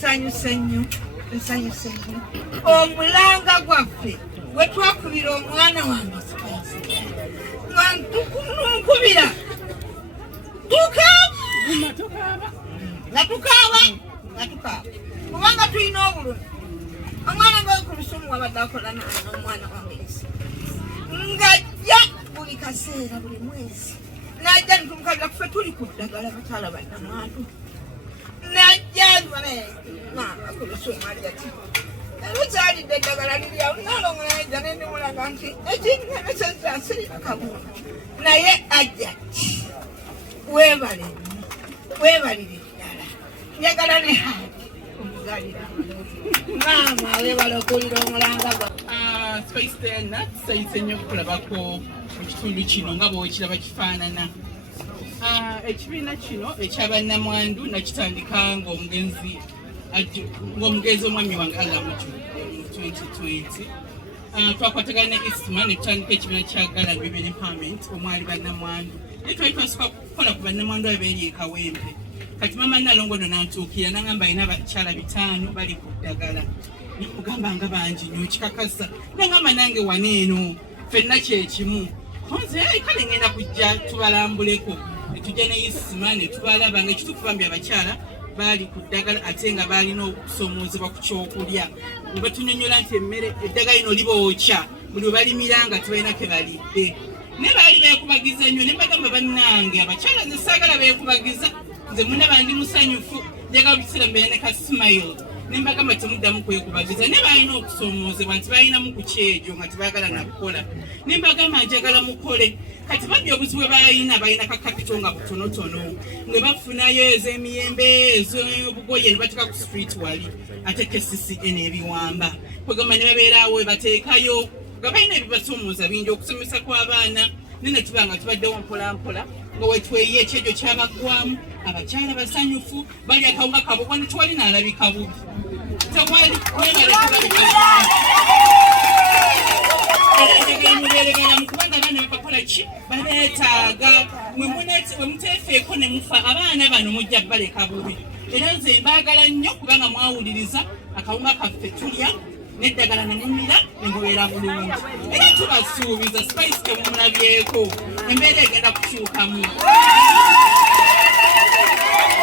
sanyu omulanga gwaffe we twakubira omwana wange nkubira tukaaba kubanga tulina obulumi omwana nga wekulusumu wabadde akola n'omwana wange ng'ajja buli kaseera buli mwezi najja nitumukalira kufe tuli ku ddagala bakyala Banamwandu najja akulusumu ajja ti ebikyalidde eddagala liryawo nalongolaja nendimulaga nti ekingeneseza sirina kabuno naye ajja ti weebalire ddala njagala ne haadi omuzalira maama weebala okulira omulanga gwa Spice there nuts sayise nnyo okulabako mu kitundu kino nga bwekiraba kifaanana. Ekibiina kino ekya Banamwandu nakitandika ng'omugenzi omwami wange agamuju mu 2020. Twakwatagana ne Eastman ne tutandika ekibiina kya Gala Women Empowerment omwali Banamwandu. Naye twali twasooka kukola ku Banamwandu abeeri e Kawempe. Kati mama Nalongo nantuukira n'agamba alina abakyala 5 bali ku ddagala. Nikugamba nga bangi nnyo kikakasa nangamba nange waneeno ffenna kyekimu nze kale ngenda kujja tubalambuleko netujja ne Isima ne tubalaba nga ekituufu bambi abakyala baali ku ddagala ate nga baalina okusomoozebwa ku kyokulya ne batunyonyola nti emmere eddagala lino libookya buli we balimira nga tebalina ke balidde naye baali beekubagiza nnyo ne mbagamba bannange abakyala nze saagala beekubagiza nze munaba ndi musanyufu njagala biseera mbeera ne ka smile nembagamba temuddamu kwekubagiza ne balina okusomoozebwa nti balinamu ku kyejo nga tebaagala nakukola nembagamba njagala mukole kati babbi obuzibu bwe balina kakapito nga butonotono mwe bafunayo ez'emiyembe ez'obugoye ne bateeka ku street wali ate KCCA n'ebiwamba kwegamba ne babeeraawo bateekayo nga balina ebibasomooza bingi okusomesa kw'abaana nene tuba nga tubaddewo mpolampola nga wetweyiye ekyejo kyabaggwamu abakyala basanyufu bali akawunga kabugwa netwali naalabika bubi tewali muberegeramu kubanga abaana bebakola ki babeetaaga wemuteefeeko ne mufa abaana bano mujja baleka bubi era nze mbaagala nnyo kubanga mwawuliriza akawunga kaffe tulya neddagala namumira nemubeera bulungi era tubasuubiza Spice temumulabyeko embeera egenda kukyukamu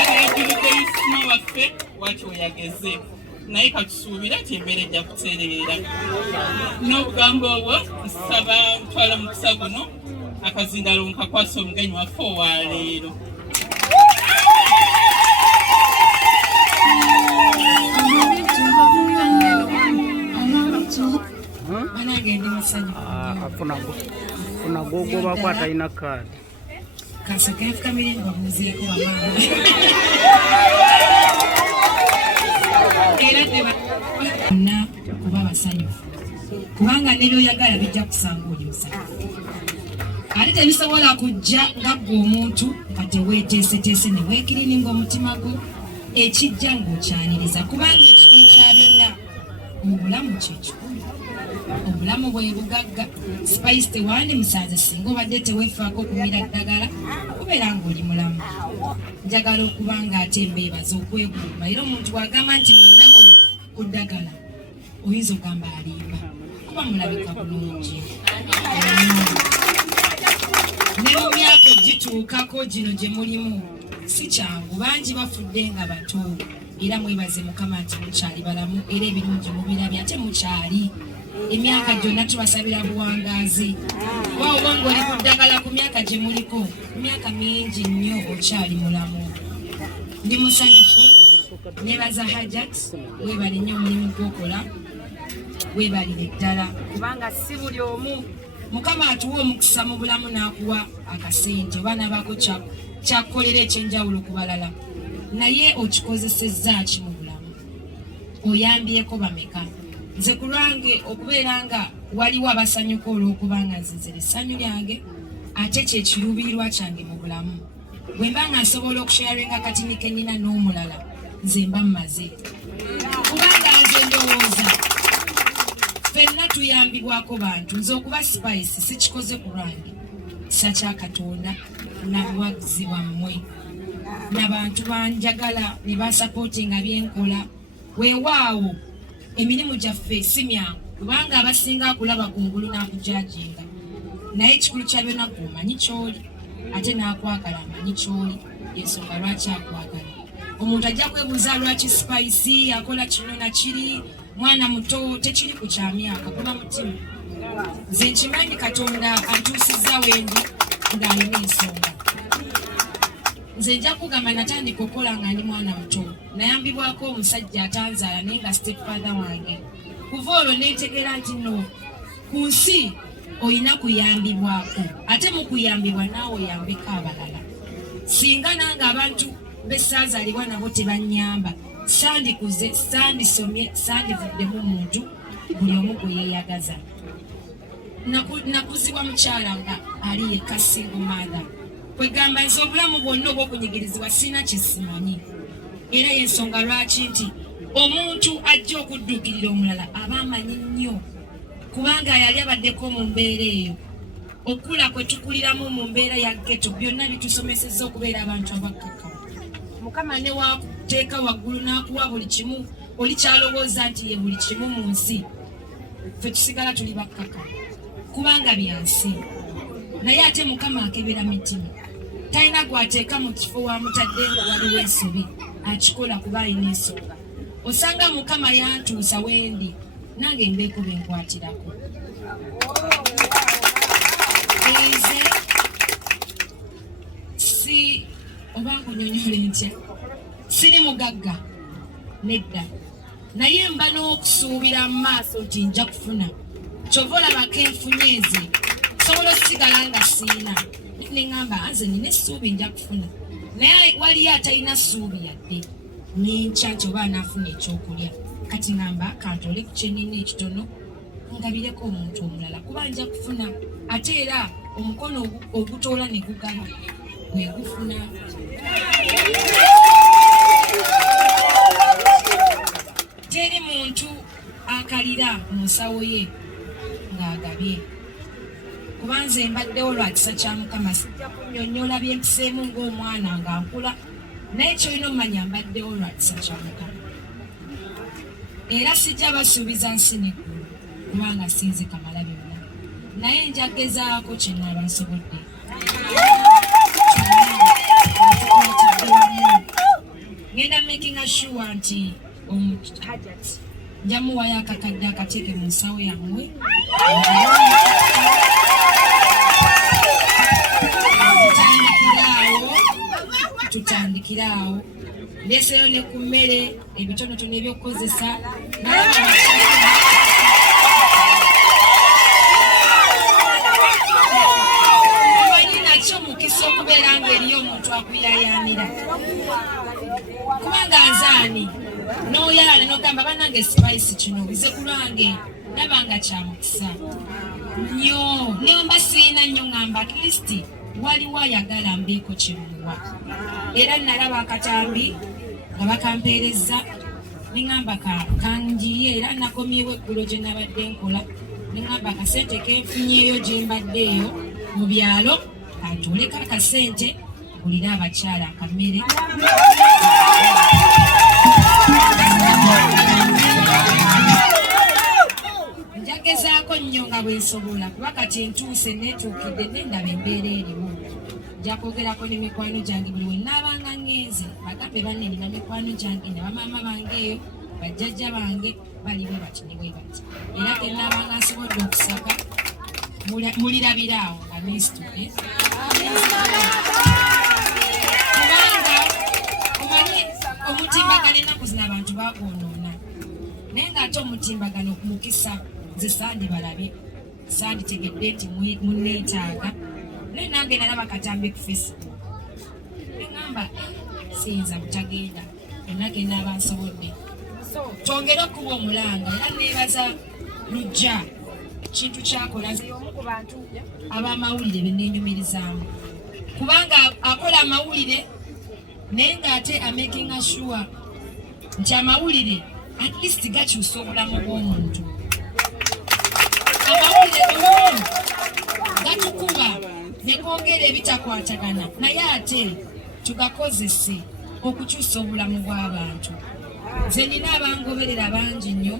ejjulidde Isima waffe wati weyageze naye katusuubira nti embeera ejja kutereera n'obugambo obwo nsaba ntwala mukisa guno akazindalo nkakwasa omugenyi waffe owaleero Funa gogo bakwata ina kadi. Kasaka yafika mirengo muziko wa mama. Era teba na kuba basanyufu. Kubanga nero yagala bijja kusanga oli musanyufu. Ate tebisobola kujja nga omuntu kate weeteeseteese ne weekirininga omutima gwo ekijja ng'okyaniriza kubanga ekikulu kya byonna mu bulamu kyekikulu. Obulamu bwe bugagga Spice tewandi musanze singa obadde teweefaako okumira ddagala kubeera ng'oli mulamu. Njagala okuba ng'ate mbeebaza okweguluma era omuntu bw'agamba nti mwenna muli ku ddagala oyinza ogamba alimba kuba mulabika bulungi. Ne mu myaka egituukako gino gye mulimu si kyangu bangi bafudde nga bato era mwebaze Mukama nti mukyali balamu era ebirungi mubirabye ate mukyali. Emyaka gyonna tubasabira buwangaazi waoba ng'oli ku ddagala ku myaka gye muliko myaka mingi nnyo okyali mulamu. Ndi musanyufu nebaza Hajat weebale nnyo omulimu gw'okola weebalire ddala kubanga si buli omu Mukama atuwa omukisa mu bulamu n'akuwa akasente oba n'abaako kyakukolera ekyenjawulo ku balala naye okikozesezza ki mu bulamu oyambyeko bameka? Nze ku lwange okubeera nga waliwo abasanyuka olw'okubanga nzizira essanyu lyange ate kyekiruubirirwa kyange mu bulamu. Bwe mba nga nsobola okusharinga akatini ke nnina n'omulala nze mba mmaze kubanga nze ndowooza ffenna tuyambibwako bantu. Nze okuba Spice sikikoze ku lwange kisa kya Katonda na buwagizi bwammwe. n'abantu banjagala ne basapootinga byenkola. Weewaawo emirimu gyaffe si myangu kubanga abasinga akulaba kungulu n'akujajinga, naye ekikulu kya byonna gw'omanyi ky'oli ate n'akwagala amanyi ky'oli, y'ensonga lwaki akwagala. Omuntu ajja kwebuuza lwaki Spice akola kino na kiri, mwana muto tekiri ku kya myaka kuba mutima. Nze nkimanyi Katonda antuusizza wendi ng'alina ensonga. Nze nja kugamba natandika okukola nga ndi mwana muto, nayambibwako omusajja atanzaala naye nga stepfather wange. Kuva olwo neetegera nti no, ku nsi olina kuyambibwako, ate mu kuyambibwa naawe oyambeko abalala. Singa nange abantu bessaazaalibwa nabo tebanyamba, sandikuze, sandisomye, sandivuddemu muntu, buli omu gwe yeeyagaza. Nakuzibwa mukyala nga ali yekka single mother. Kwegamba nti obulamu bwonna obw'okunyigirizibwa sirina kye simanyi. Era y'ensonga lwaki nti omuntu ajja okudduukirira omulala aba amanyi nnyo, kubanga yali abaddeko mu mbeera eyo. Okula kwe tukuliramu mu mbeera ya ghetto byonna bitusomesezza okubeera abantu abakkakkamu. Mukama ne wakuteeka waggulu n'akuwa buli kimu, oli kyalowooza nti ye buli kimu mu nsi, ffe tusigala tuli bakkakkamu kubanga byansi. Naye ate Mukama akebera mitima, talina gwateeka mu kifo wamutadde nga waliwo ensobi, akikola kuba alina ensonga. Osanga Mukama yantuusa wendi, nange mbeeko benkwatirako. Nze si oba nkunyonyole ntya, siri mugagga nedda, naye mba n'okusuubira mu maaso nti nja kufuna. Kyova olabako enfunye eze sobola osigala nga siina, neŋŋamba nze nina essuubi nja kufuna. Naye waliyo atalina ssuubi yadde n'enkya nti oba anaafuna ekyokulya, kati ŋŋamba kantole ku kyenina ekitono ngabireko omuntu omulala kuba nja kufuna. Ate era omukono ogutoola ne gugaba gwe gufuna. Teri muntu akalira mu nsawo ye ng'agabye. Kuba nze mbaddewo lwa kisa kya Mukama, sijja kunnyonnyola bye mpiseemu ng'omwana nga nkula, naye kyolina omumanya mbaddewo lwa kisa kya Mukama. Era sijja basuubiza nsi n'eggulu kubanga sinze kamala byonna, naye njagezaako kye naaba nsobodde. Ngenda making sure nti Hajat njamuwayo akakadde akateeke mu nsawo yammwe. Tutandikiraawo ndeseyo ne ku mmere ebitonotono ebyokukozesa omanyi nakyo mukisa okubeera ng'eriyo omuntu akuyayaanira, kubanga nzaani n'oyalane n'ogamba bannange Spice kino bize ku lwange nabanga kya mukisa nnyo, nemba siina nnyo ŋŋamba at least waliwo ayagala mbeeko kyemuwa. Era nalaba akatambi nga bakampeereza neŋŋamba kanjiye, era nakomyewo eggulo gye nabadde nkola neŋŋamba akasente kenfunyeeyo gye mbaddeeyo mu byalo kantooleko akasente ngulire abakyala akammere. Njagezaako nnyo nga bwe nsobola kuba kati ntuuse neetuukidde nendaba embeera eriwo. Nja kwogerako ne mikwano gyange buli we nnaabanga ngenze bagambe banne nina mikwano gyange ne bamaama bange eyo bajjajja bange bali bwe bati ne bwe bati. Era kennaabanga nsobodde okusaka mulirabiraawo nga neesitudde. Kubanga omanyi omutimbagano ennaku zino abantu bagwonoona, naye ng'ate omutimbagano mukisa. Nze sandibalabe, sanditegedde nti munneetaaga, naye nange nalaba katambi ku Facebook neŋŋamba siyinza butagenda, yonna gennaaba nsobodde. Twongere okuba omulanga era neebaza Lujja kintu kyakola, nze omu ku bantu ab'amawulire be neenyumirizaamu kubanga akola amawulire naye ng'ate amakinga sure nti amawulire at least gakyusa obulamu bw'omuntu. Amawulire gatukuba ne kwongera ebitakwatagana, naye ate tugakozese okukyusa obulamu bw'abantu. Nze nina abangoberera bangi nnyo,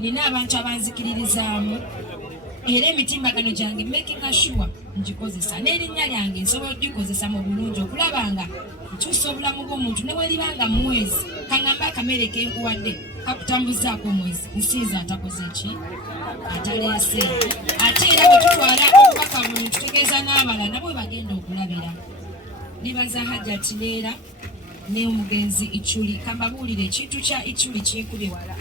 nina abantu abanzikiririzaamu, era emitimbagano gyange making sure ngikozesa, n'erinnya lyange nsobola okugikozesa mu bulungi okulaba nga nkyusa obulamu bw'omuntu ne bweribanga mwezi kaŋŋamba akamere kenkuwadde kakutambuzaako omwezi nsiiza atakoze ki ataleese. Ate era bwe tutwala obubaka buno tutegeeza n'abalala nabo bagenda okulabira. Nibaza Hajjati leera ne omugenzi Ichuli kambabuulire ekintu kya Ichuli kinkubye wala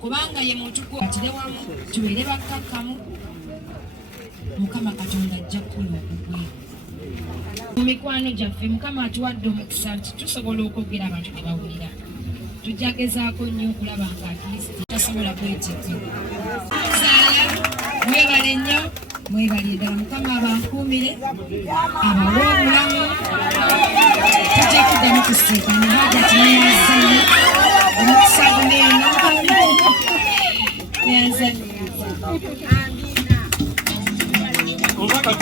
kubanga ye muntu gwatire wamu tubeere bakkakkamu. Mukama Katonda ajja kukola okugwe mu mikwano gyaffe. Mukama atuwadde omukisa nti tusobola okwogera abantu ne bawulira. Tujja gezaako nnyo okulaba nga atlisti tasobola kwetikka. Mwebale nnyo, mwebale ddala. Mukama abankuumire, abawe obulamu. Tujja kuddamu kusiika ne Hajjati neyazannya omukisa guneeno yazannya.